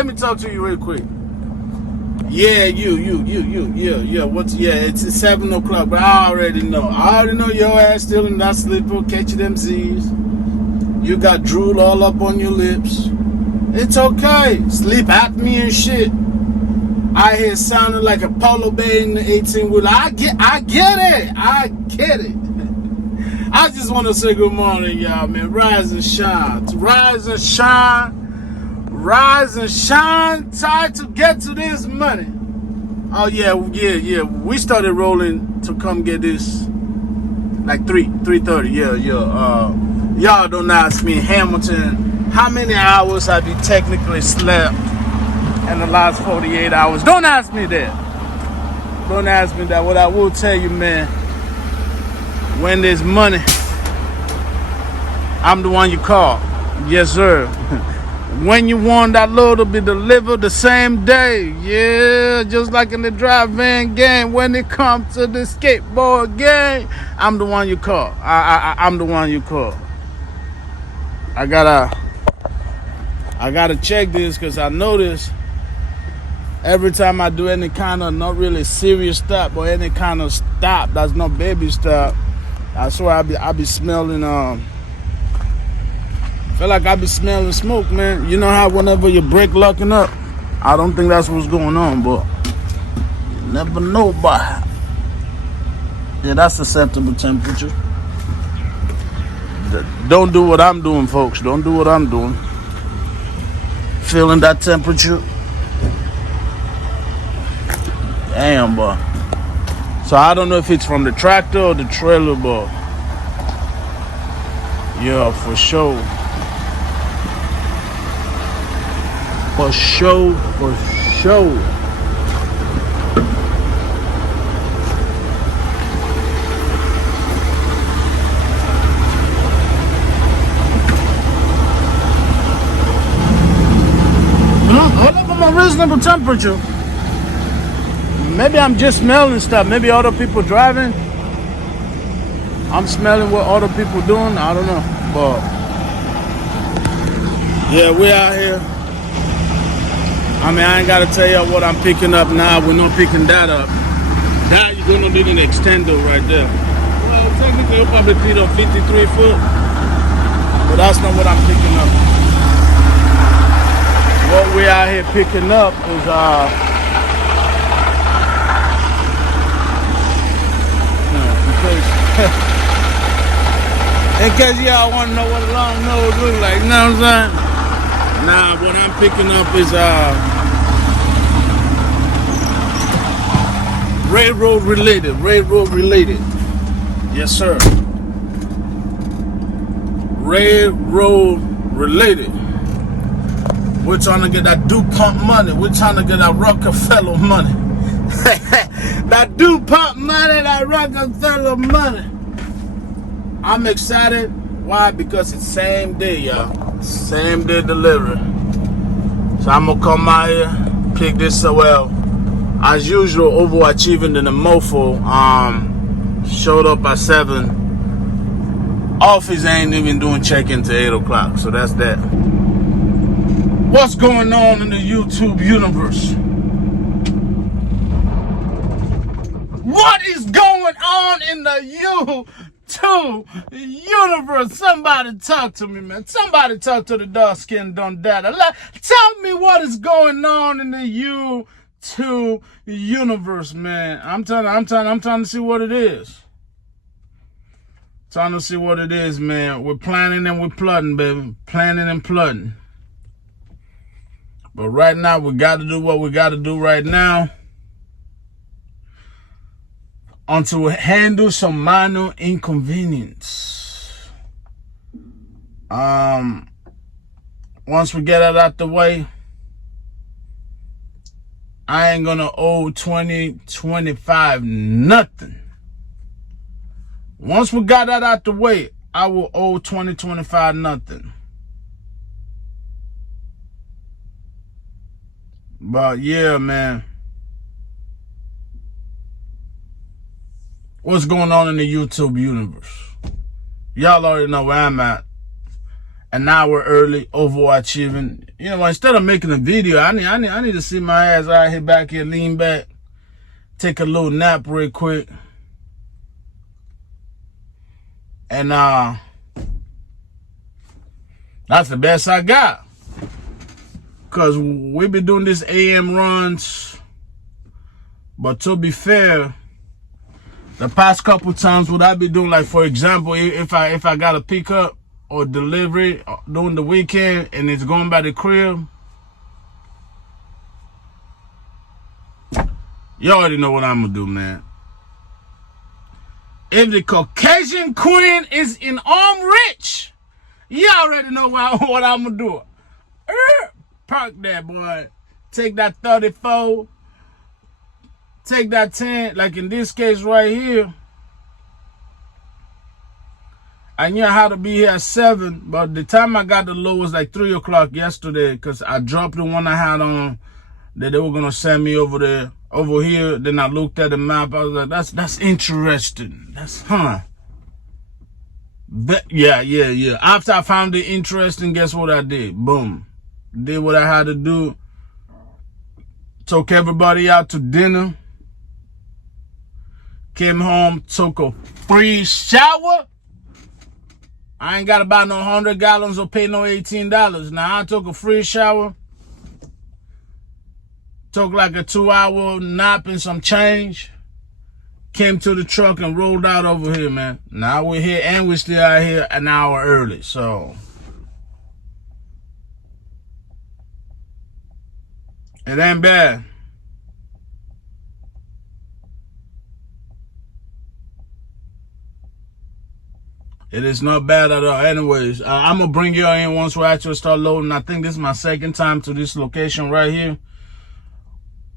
let me talk to you real quick. Yeah, it's 7 o'clock, but I already know your ass still in that sleeper, catching them Z's. You got drool all up on your lips. It's okay. Sleep apnea and shit. I hear sounding like a polo bear in the 18-wheeler. I get it. I just want to say good morning, y'all, man. Rise and shine. Rise and shine. Rise and shine. Time to get to this money. Oh, yeah. We started rolling to come get this like 3:30. Yeah. Y'all don't ask me, Hamilton, how many hours have you technically slept in the last 48 hours? Don't ask me that. Don't ask me that. What I will tell you, man, when there's money, I'm the one you call. Yes, sir. When you want that load to be delivered the same day. Yeah, just like in the drive van game. When it comes to the skateboard game, I'm the one you call. I'm the one you call. I gotta check this because I notice every time I do any kind of not really serious stop or any kind of stop that's not baby stop, I swear I be smelling feel like I be smelling smoke, man. You know how whenever you brake locking up, I don't think that's what's going on, but you never know, but yeah, that's acceptable temperature. Don't do what I'm doing, folks. Don't do what I'm doing. Feeling that temperature. Damn, boy. So I don't know if it's from the tractor or the trailer, but yeah, for sure. For sure. Hold up on my reasonable temperature. Maybe I'm just smelling stuff. Maybe other people driving. I'm smelling what other people doing. I don't know. But yeah, we out here. I mean, I ain't got to tell you what I'm picking up now. We're not picking that up. That you're going to need an extender right there. Well, technically, you'll probably feed up 53 foot. But that's not what I'm picking up. What we out here picking up is in case y'all want to know what a long nose looks like, you know what I'm saying? Nah, what I'm picking up is railroad related. Yes, sir. Railroad related. We're trying to get that DuPont money. We're trying to get that Rockefeller money. That DuPont money, that Rockefeller money. I'm excited. Why? Because it's same day, y'all. Same day delivery. So I'm gonna come out here, pick this up. Well, as usual, overachieving in the mofo. Showed up at 7. Office ain't even doing check-in till 8 o'clock. So that's that. What's going on in the YouTube universe? What is going on in the YouTube universe? Somebody talk to me, man. Somebody talk to the dark-skinned Don Dada. Tell me what is going on in the YouTube universe, man. I'm trying to see what it is. Trying to see what it is, man. We're planning and we're plotting, baby. Planning and plotting. But right now, we got to do what we got to do right now until we handle some minor inconvenience. Once we get that out the way, I ain't gonna owe 2025 nothing. Once we got that out the way, I will owe 2025 nothing. But yeah, man. What's going on in the YouTube universe? Y'all already know where I'm at. an hour early, overachieving. You know, instead of making a video, I need to see my ass out here back here, lean back, take a little nap real quick. And that's the best I got. Cause we been doing this AM runs. But to be fair, the past couple times what I be doing, like for example, if I got a pickup or delivery during the weekend and it's going by the crib, you already know what I'm gonna do, man. If the Caucasian queen is in arm rich, you already know what I'm gonna do. Park that, boy. Take that 34. Take that 10. Like in this case right here. I knew how to be here at 7. But the time I got the low was like 3 o'clock yesterday. Because I dropped the one I had on. That they were going to send me over there. Over here. Then I looked at the map. I was like, that's interesting. That's, yeah. After I found it interesting, guess what I did? Boom. Did what I had to do. Took everybody out to dinner. Came home, took a free shower. I ain't got to buy no 100 gallons or pay no $18. Now, I took a free shower. Took like a 2-hour nap and some change. Came to the truck and rolled out over here, man. Now we're here and we're still out here an hour early, so... It ain't bad. It is not bad at all. Anyways, I'm going to bring you in once we actually start loading. I think this is my second time to this location right here.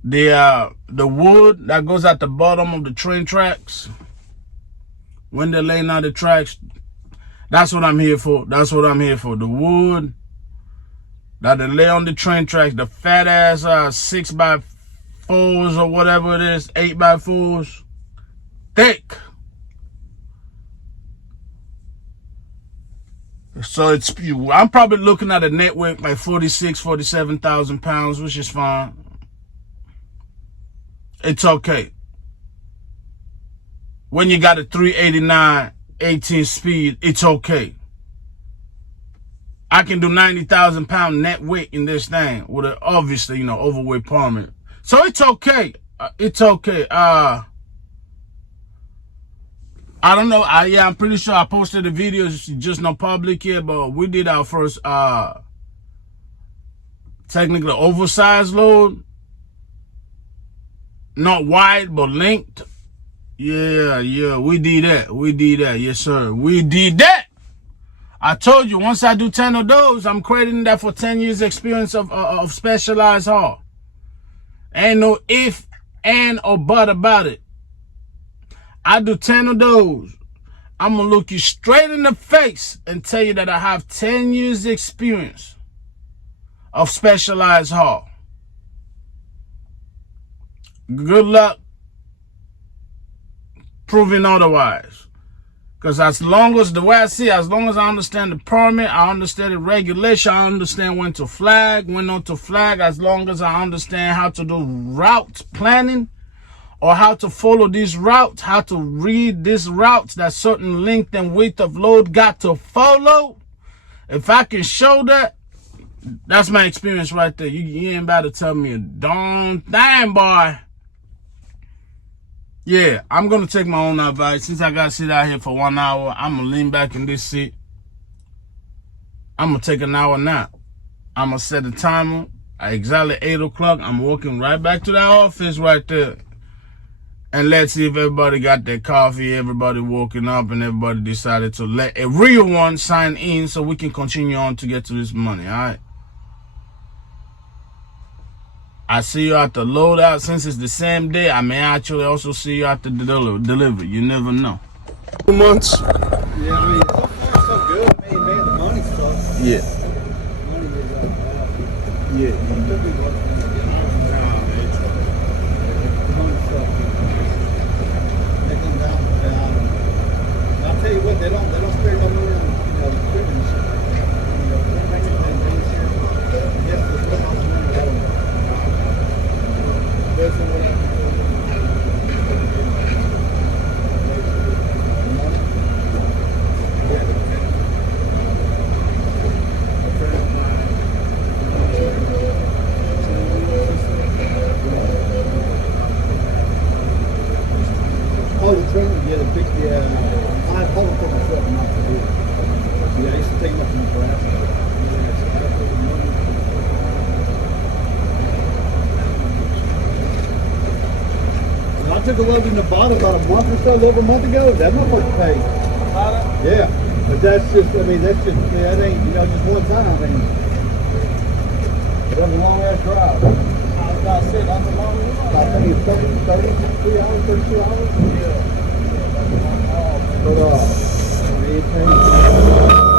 The wood that goes at the bottom of the train tracks, when they're laying out the tracks, that's what I'm here for. That's what I'm here for. The wood that they lay on the train tracks, the fat ass 6x4s or whatever it is, 8x4s, thick. So it's, I'm probably looking at a net weight like 47,000 pounds, which is fine. It's okay. When you got a 389 18 speed, it's okay. I can do 90,000 pound net weight in this thing with an obviously, you know, overweight palming. So it's okay. It's okay. I don't know. Yeah, I'm pretty sure I posted the video. It's just not public yet, but we did our first technically oversized load. Not wide, but linked. Yeah, we did that. We did that. Yes, sir. We did that. I told you, once I do 10 of those, I'm crediting that for 10 years experience of specialized haul. Ain't no if, and, or but about it. I do 10 of those. I'm going to look you straight in the face and tell you that I have 10 years experience of specialized haul. Good luck proving otherwise. Because as long as the way I see, as long as I understand the permit, I understand the regulation, I understand when to flag, when not to flag, as long as I understand how to do route planning or how to follow these routes, how to read these routes that certain length and width of load got to follow. If I can show that, that's my experience right there. You ain't about to tell me a darn thing, boy. Yeah, I'm going to take my own advice. Since I got to sit out here for 1 hour, I'm going to lean back in this seat. I'm going to take an hour nap. I'm going to set a timer at exactly 8 o'clock. I'm walking right back to that office right there. And let's see if everybody got their coffee, everybody woken up, and everybody decided to let a real one sign in so we can continue on to get to this money, all right? I see you at the loadout. Since it's the same day, I may actually also see you at the delivery. You never know. 2 months. Yeah, I mean, so far so good. I mean, man, the money stuff. Yeah. Money is yeah. The money stuff. They come down. I'll tell you what, they don't spare no money on, equipment and shit. took a load in Nevada about a month or so, over a month ago. That motherfucker paid. Yeah. But that's just, I mean, that's just, that ain't, you know, just one time. I mean, that was a long ass drive. I was about to say, that's a long drive. I think it's 33 hours, 32 hours. Yeah. But, I mean, it came.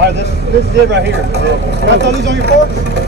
right, this is it right here. Can I throw these on your forks?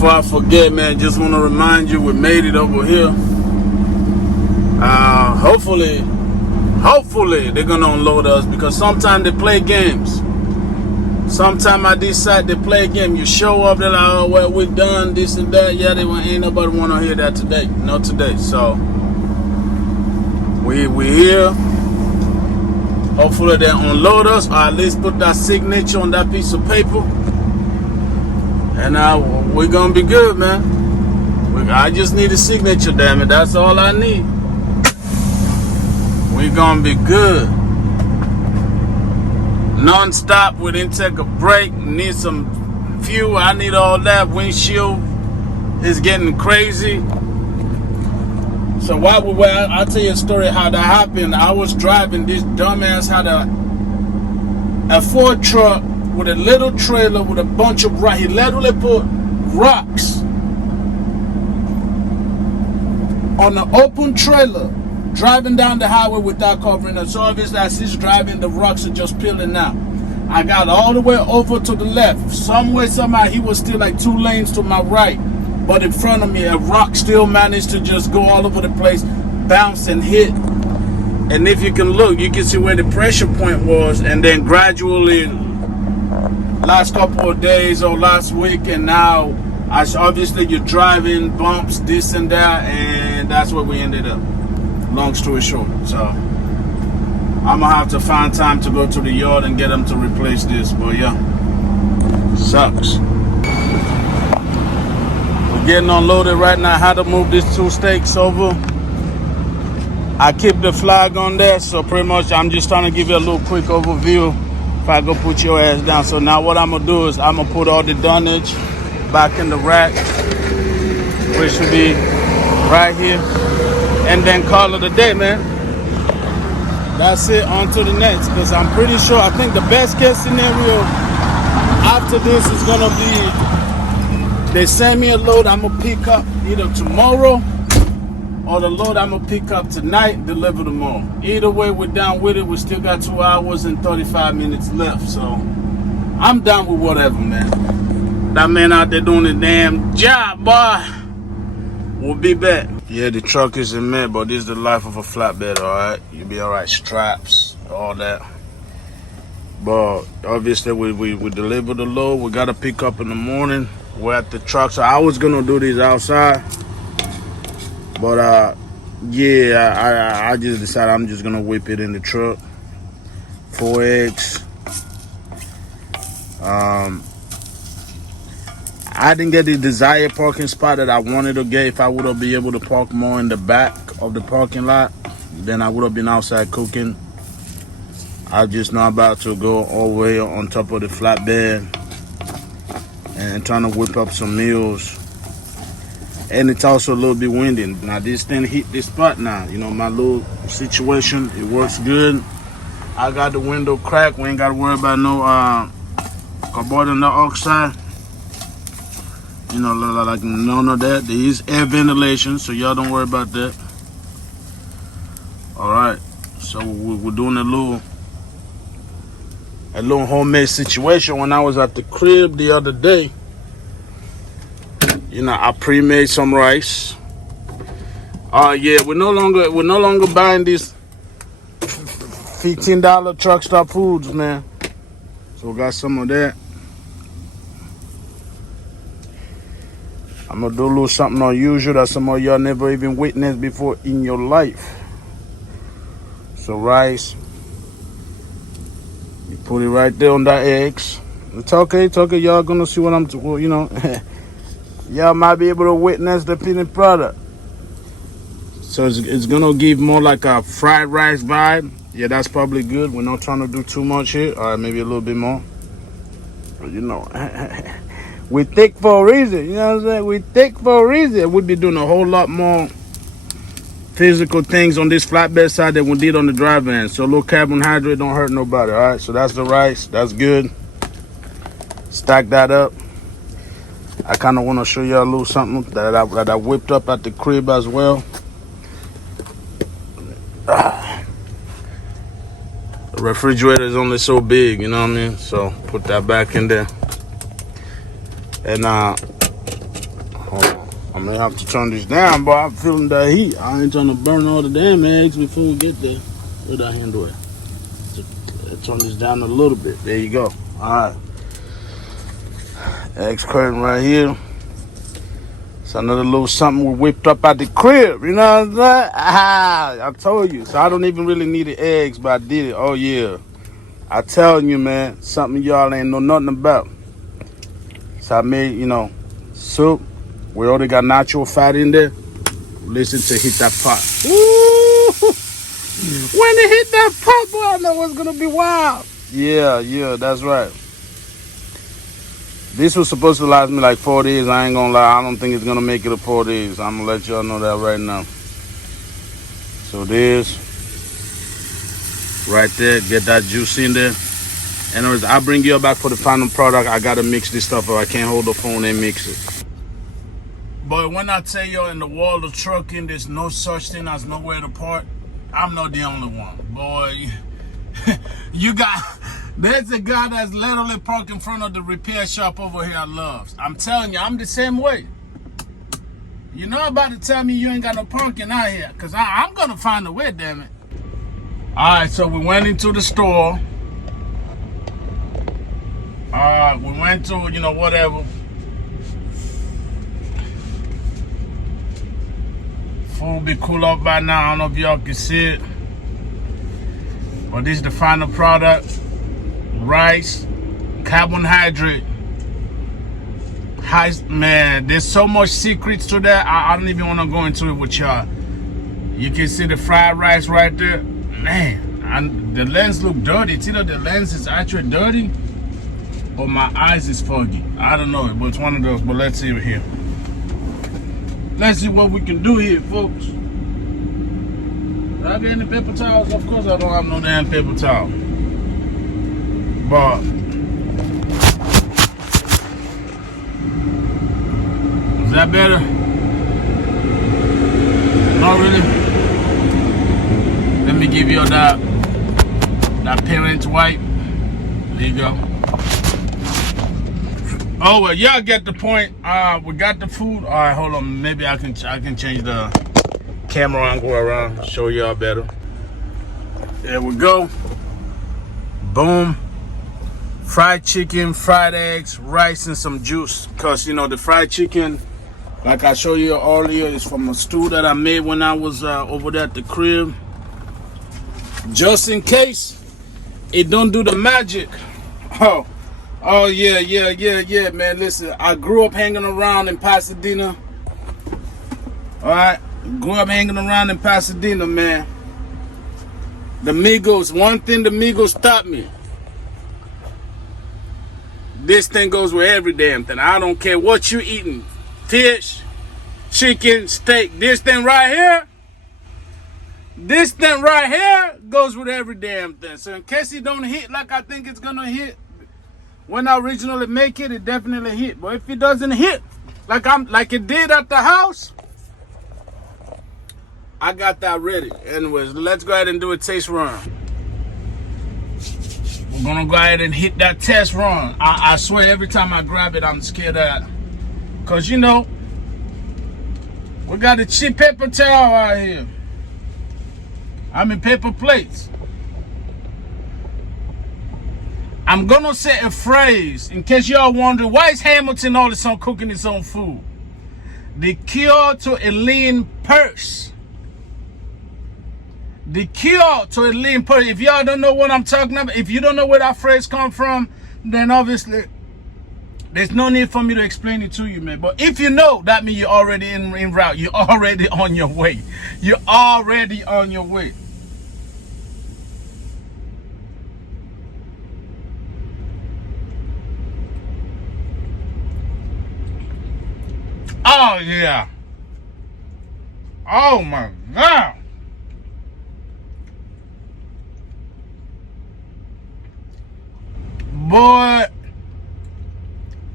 before I forget, man, just want to remind you we made it over here. Hopefully they're gonna unload us, because sometimes they play games. Sometimes I decide they play a game. You show up, they're like, oh, well, we're done, this and that. Yeah, ain't nobody want to hear that today. Not today. So we're here. Hopefully they unload us, or at least put that signature on that piece of paper. And we're going to be good, man. I just need a signature, damn it. That's all I need. We're going to be good. Non-stop. We didn't take a break. Need some fuel. I need all that. Windshield is getting crazy. So while we were, I'll tell you a story how that happened. I was driving. This dumbass had a Ford truck with a little trailer with a bunch of rocks. He literally put rocks on the open trailer, driving down the highway without covering it. So obviously as he's driving, the rocks are just peeling out. I got all the way over to the left. Somehow he was still like 2 lanes to my right. But in front of me, a rock still managed to just go all over the place, bounce and hit. And if you can look, you can see where the pressure point was. And then gradually, last couple of days or last week, and now, obviously you're driving, bumps, this and that, and that's where we ended up. Long story short. So I'm gonna have to find time to go to the yard and get them to replace this. But yeah, sucks. We're getting unloaded right now. How to move these 2 stakes over. I keep the flag on there, so pretty much I'm just trying to give you a little quick overview if I go put your ass down. So now what I'm gonna do is I'm gonna put all the dunnage back in the rack, which should be right here, and then call it a day, man. That's it, on to the next, because I'm pretty sure, I think the best case scenario after this is gonna be they send me a load I'm gonna pick up either tomorrow, or the load I'm gonna pick up tonight, deliver tomorrow. Either way, we're down with it. We still got 2 hours and 35 minutes left, so I'm down with whatever, man. That man out there doing the damn job, boy. We'll be back. Yeah, the truck is in mess, but this is the life of a flatbed, all right? You'll be all right. Straps, all that. But obviously, we deliver the load. We got to pick up in the morning. We're at the truck. So I was going to do these outside. But, yeah, I just decided I'm just going to whip it in the truck. 4 eggs. I didn't get the desired parking spot that I wanted to get. If I would have been able to park more in the back of the parking lot, then I would have been outside cooking. I just know about to go all the way on top of the flatbed and trying to whip up some meals. And it's also a little bit windy. Now this thing hit this spot now. You know, my little situation, it works good. I got the window cracked. We ain't got to worry about no carbon dioxide. You know, like none of that. There is air ventilation, so y'all don't worry about that. All right, so we're doing a little homemade situation. When I was at the crib the other day, you know, I pre-made some rice. Yeah, we're no longer buying these $15 truck stop foods, man. So we got some of that. I'm gonna do a little something unusual that some of y'all never even witnessed before in your life. So rice, you put it right there on that eggs. It's okay. Y'all gonna see what I'm, you know, y'all might be able to witness the finished product. So it's gonna give more like a fried rice vibe. Yeah, that's probably good. We're not trying to do too much here. All right, maybe a little bit more. But you know. We thick for a reason, you know what I'm saying? We thick for a reason. We'd be doing a whole lot more physical things on this flatbed side than we did on the dry van. So a little carbohydrate don't hurt nobody, all right? So that's the rice, that's good. Stack that up. I kind of want to show y'all a little something that I whipped up at the crib as well. The refrigerator is only so big, you know what I mean? So put that back in there. And I may have to turn this down, but I'm feeling that heat. I ain't trying to burn all the damn eggs before we get there. Where that handle at? Turn this down a little bit. There you go. Alright. Eggs curtain right here. It's another little something we whipped up at the crib. You know what I'm saying? I told you. So I don't even really need the eggs, but I did it. Oh, yeah. I telling you, man. Something y'all ain't know nothing about. So I made, soup. We already got natural fat in there. Listen to hit that pot. Woo! When it hit that pot, boy, I know it's going to be wild. Yeah, that's right. This was supposed to last me like 4 days. I ain't gonna lie. I don't think it's gonna make it 4 days. I'm gonna let y'all know that right now. So this right there, get that juice in there. Anyways, I'll bring you back for the final product. I gotta mix this stuff up. I can't hold the phone and mix it. But when I tell you in the world of trucking, there's no such thing as nowhere to park, I'm not the only one. Boy, there's a guy that's literally parked in front of the repair shop over here I love. I'm telling you, I'm the same way. You're not about to tell me you ain't got no parking out here, because I'm going to find a way, damn it. All right, so we went into the store. We went to, whatever. Food will be cool up by now. I don't know if y'all can see it. But this is the final product. Rice, carbohydrate. Man, there's so much secrets to that. I don't even want to go into it with y'all. You can see the fried rice right there. Man, and the lens look dirty. It's either the lens is actually dirty or my eyes is foggy. I don't know, but it's one of those. But let's see it here. Let's see what we can do here, folks. Did I get any paper towels? Of course I don't have no damn paper towel. But is that better? Not really. Let me give you that parent wipe. There you go. Oh well, y'all get the point. We got the food. All right, hold on. Maybe I can change the camera and go around, show y'all better. There we go. Boom. Fried chicken, fried eggs, rice, and some juice. Because, the fried chicken, like I showed you earlier, is from a stew that I made when I was over there at the crib. Just in case it don't do the magic. Oh yeah, man. Listen, I grew up hanging around in Pasadena. All right? Grew up hanging around in Pasadena, man. The Migos, one thing the Migos taught me. This thing goes with every damn thing. I don't care what you eating. Fish, chicken, steak. This thing right here goes with every damn thing. So in case it don't hit like I think it's gonna hit, when I originally make it, it definitely hit. But if it doesn't hit like it did at the house, I got that ready. Anyways, let's go ahead and do a taste run. We're gonna go ahead and hit that test run. I swear every time I grab it, I'm scared of, cause we got a cheap paper towel out here. Paper plates. I'm gonna say a phrase in case y'all wonder why is Hamilton all this on cooking his own food. The cure to a lean purse. The cure to a lean purse. If y'all don't know what I'm talking about, if you don't know where that phrase come from, then obviously there's no need for me to explain it to you, man. But if you know, that means you're already en route. You're already on your way. You're already on your way. Oh yeah. Oh my God. Boy,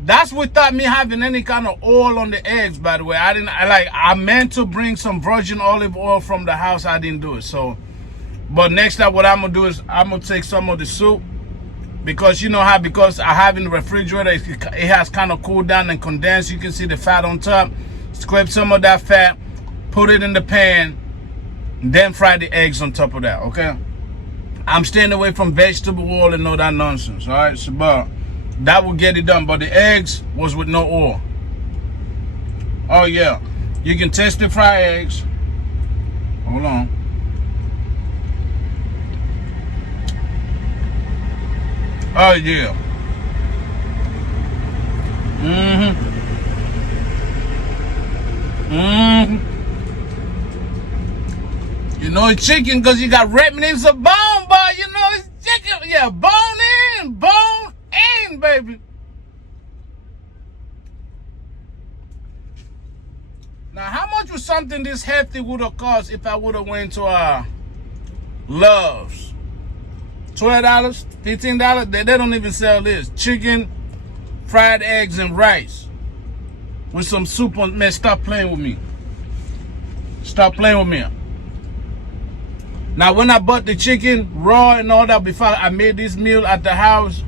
that's without me having any kind of oil on the eggs, by the way. I meant to bring some virgin olive oil from the house. I didn't do it. So, but next time what I'm gonna do is I'm gonna take some of the soup, because because I have in the refrigerator, it has kind of cooled down and condensed. You can see the fat on top. scrape some of that fat, put it in the pan, then fry the eggs on top of that, okay? I'm staying away from vegetable oil and all that nonsense, all right? So, but that will get it done. But the eggs was with no oil. Oh, yeah. You can test the fried eggs. Hold on. Oh, yeah. You know it's chicken because you got remnants of bone, but you know it's chicken. Yeah, bone in, baby. Now, how much would something this hefty would have cost if I would have went to Love's? $12, $15? They don't even sell this. Chicken, fried eggs, and rice with some soup on. Man, stop playing with me. Stop playing with me. Now, when I bought the chicken raw and all that before I made this meal at the house,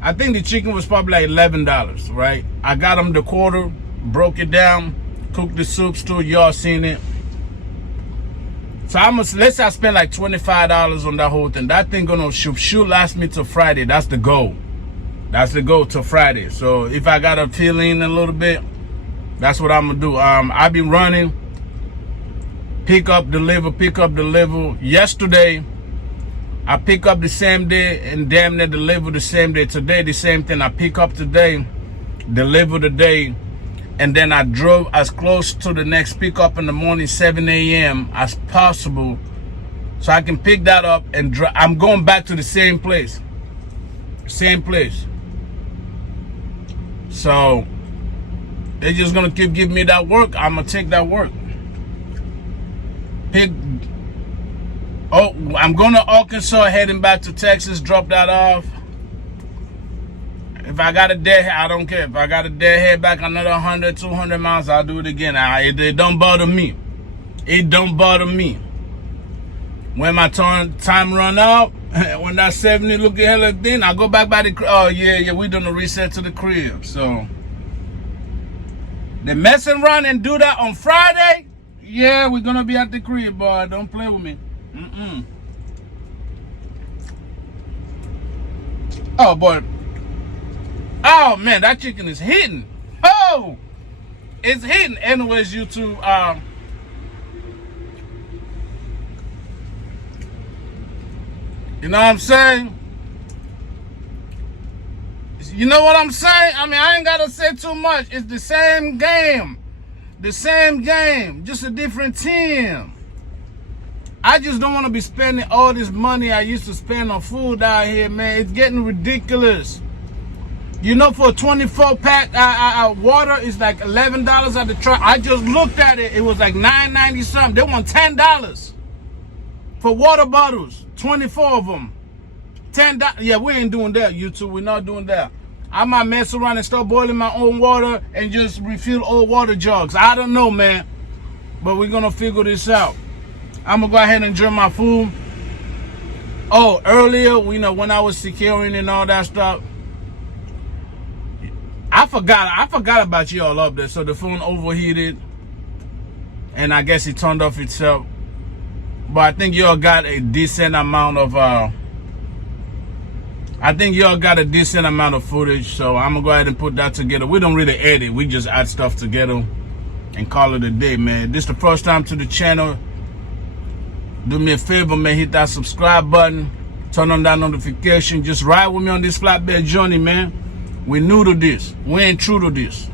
I think the chicken was probably like $11, right? I got them the quarter, broke it down, cooked the soup stew. Y'all seen it. So let's say I spent like $25 on that whole thing. That thing gonna should last me till Friday. That's the goal. That's the goal till Friday. So if I gotta fill in a little bit, that's what I'm gonna do. I've been running. Pick up, deliver. Yesterday, I pick up the same day and damn near deliver the same day. Today, the same thing. I pick up today, deliver today, and then I drove as close to the next pickup in the morning, 7 a.m. as possible, so I can pick that up and drive. I'm going back to the same place. Same place. So, they're just going to keep giving me that work. I'm going to take that work. I'm going to Arkansas, heading back to Texas, drop that off. If I got a dead head, I don't care. If I got a dead head back another 100, 200 miles, I'll do it again. It don't bother me. It don't bother me. When my time run out, when that 70 look at hell then I go back by the crib. Oh, yeah, we done a reset to the crib. So, the mess and run and do that on Friday, yeah, we're going to be at the crib, boy. Don't play with me. Oh, boy. Oh, man, that chicken is hitting. Oh, it's hitting. Anyways, YouTube, you know what I'm saying? You know what I'm saying? I mean, I ain't got to say too much. It's the same game. The same game, just a different team. I just don't want to be spending all this money I used to spend on food out here, man. It's getting ridiculous. You know, for a 24-pack water is like $11 at the truck. I just looked at it. It was like $9.90 something. They want $10 for water bottles, 24 of them. $10. Yeah, we ain't doing that, YouTube. We're not doing that. I might mess around and start boiling my own water and just refill old water jugs. I don't know, man. But we're going to figure this out. I'm going to go ahead and enjoy my food. Oh, earlier, you know, when I was securing and all that stuff, I forgot about y'all up there. So the phone overheated, and I guess it turned off itself. But I think y'all got a decent amount of footage. So I'm gonna go ahead and put that together. We don't really edit, we just add stuff together and call it a day, man. This is the first time to the channel. Do me a favor, man, hit that subscribe button, turn on that notification. Just ride with me on this flatbed journey, man. We're new to this. We ain't true to this.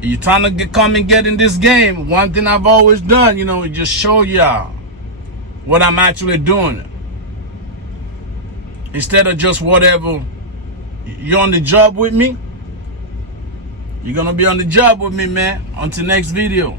If you're trying to come and get in this game, one thing I've always done, you know, is just show y'all what I'm actually doing. Instead of just whatever. You're on the job with me, you're going to be on the job with me, man. Until next video.